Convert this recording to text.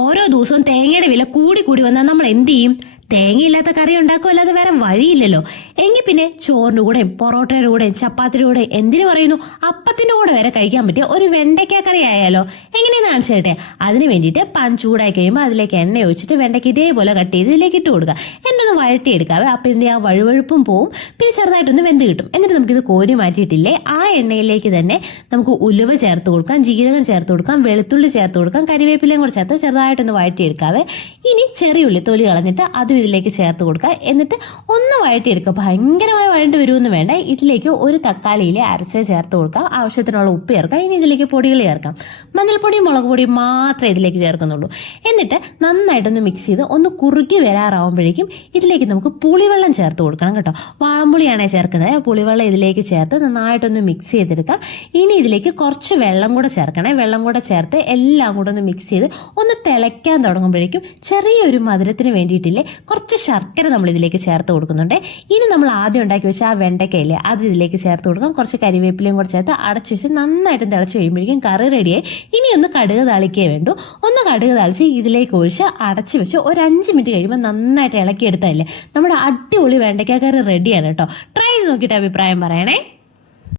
ഓരോ ദിവസവും തേങ്ങയുടെ വില കൂടി കൂടി വന്നാൽ നമ്മൾ എന്ത് ചെയ്യും? തേങ്ങയില്ലാത്ത കറി ഉണ്ടാക്കും, അല്ലാതെ വേറെ വഴിയില്ലല്ലോ. എങ്കിൽ പിന്നെ ചോറിൻ്റെ കൂടെയും പൊറോട്ടയുടെ കൂടെയും ചപ്പാത്തിയുടെ കൂടെ എന്തിനു പറയുന്നു അപ്പത്തിൻ്റെ കൂടെ വരെ കഴിക്കാൻ പറ്റിയ ഒരു വെണ്ടയ്ക്ക കറി ആയാലോ? എങ്ങനെയെന്ന് കാണിച്ചു തരട്ടെ. അതിന് വേണ്ടിയിട്ട് പാൻ ചൂടായി കഴിയുമ്പോൾ അതിലേക്ക് എണ്ണ ഒഴിച്ചിട്ട് വെണ്ടയ്ക്ക് ഇതേപോലെ കട്ട് ചെയ്ത് ഇതിലേക്ക് ഇട്ട് കൊടുക്കുക. എന്നൊന്ന് വഴട്ടിയെടുക്കാവേ. അപ്പം ഇതിൻ്റെ ആ വഴുവഴുപ്പും പോവും, പിന്നെ ചെറുതായിട്ടൊന്ന് വെന്ത് കിട്ടും. എന്നിട്ട് നമുക്കിത് കോരി മാറ്റിയിട്ടില്ലേ ആ എണ്ണയിലേക്ക് തന്നെ നമുക്ക് ഉലുവ ചേർത്ത് കൊടുക്കാം, ജീരകം ചേർത്ത് കൊടുക്കാം, വെളുത്തുള്ളി ചേർത്ത് കൊടുക്കാം, കരിവേപ്പിലയും കൂടെ ചേർത്ത് ചെറുതായിട്ടൊന്ന് വഴറ്റിയെടുക്കാവേ. ഇനി ചെറിയുള്ളി തൊലി കളഞ്ഞിട്ട് അതും ഇതിലേക്ക് ചേർത്ത് കൊടുക്കുക. എന്നിട്ട് ഒന്ന് വഴറ്റിയെടുക്കുക. ഭയങ്കരമായി വഴണ്ടി വരുമെന്ന് വേണ്ട. ഇതിലേക്ക് ഒരു തക്കാളിയിലെ അരച്ച് ചേർത്ത് കൊടുക്കാം, ആവശ്യത്തിനുള്ള ഉപ്പ് ചേർക്കാം. ഇനി ഇതിലേക്ക് പൊടികൾ ചേർക്കാം. മഞ്ഞൾപ്പൊടിയും മുളക് പൊടിയും മാത്രമേ ഇതിലേക്ക് ചേർക്കുന്നുള്ളൂ. എന്നിട്ട് നന്നായിട്ടൊന്ന് മിക്സ് ചെയ്ത് ഒന്ന് കുറുകി വരാറാവുമ്പോഴേക്കും ഇതിലേക്ക് നമുക്ക് പുളിവെള്ളം ചേർത്ത് കൊടുക്കണം കേട്ടോ. വാളംപുളിയാണേ ചേർക്കുന്നത്. പുളിവെള്ളം ഇതിലേക്ക് ചേർത്ത് നന്നായിട്ടൊന്ന് മിക്സ് ചെയ്തെടുക്കാം. ഇനി ഇതിലേക്ക് കുറച്ച് വെള്ളം കൂടെ ചേർക്കണേ. വെള്ളം കൂടെ ചേർത്ത് എല്ലാം കൂടെ ഒന്ന് മിക്സ് ചെയ്ത് ഒന്ന് തിളയ്ക്കാൻ തുടങ്ങുമ്പോഴേക്കും ചെറിയൊരു മധുരത്തിന് വേണ്ടിയിട്ടില്ലേ കുറച്ച് ശർക്കര നമ്മൾ ഇതിലേക്ക് ചേർത്ത് കൊടുക്കുന്നുണ്ട്. ഇനി നമ്മൾ ആദ്യം ഉണ്ടാക്കി വെച്ച ആ വെണ്ടയ്ക്കയില്ലേ അത് ഇതിലേക്ക് ചേർത്ത് കൊടുക്കാം. കുറച്ച് കരിവേപ്പിലയും കൂടെ ചേർത്ത് അടച്ചു വെച്ച് നന്നായിട്ട് തിളച്ച് കഴിയുമ്പോഴേക്കും കറി റെഡിയായി. ഇനി ഒന്ന് കടുക് താളിക്കേ വേണ്ടൂ. ഒന്ന് കടുക് താളിച്ച് ഇതിലേക്ക് ഒഴിച്ച് അടച്ചു വെച്ച് ഒരു 5 മിനിറ്റ് കഴിയുമ്പോൾ നന്നായിട്ട് ഇളക്കിയെടുത്തതല്ലേ നമ്മുടെ അടിപൊളി വെണ്ടയ്ക്ക കറി റെഡിയാണ് കേട്ടോ. ട്രൈ ചെയ്ത് നോക്കിയിട്ട് അഭിപ്രായം പറയണേ.